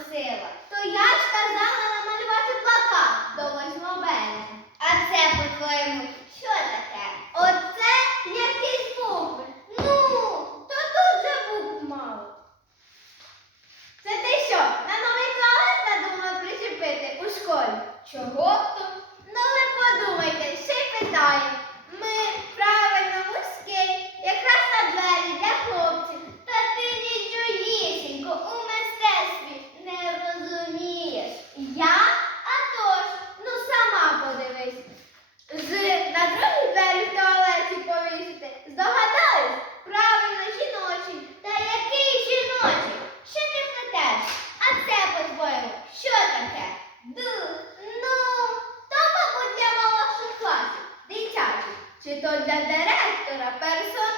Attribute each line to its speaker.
Speaker 1: просила, то я ж сказала намалювати плакат до 8 березня. А це, по-твоєму, що таке? Оце якийсь букви. Ну, то тут же букв мало. Це ти що? На новий туалет надумала причепити у школі? Чого? то? ci toglie addirittura persona.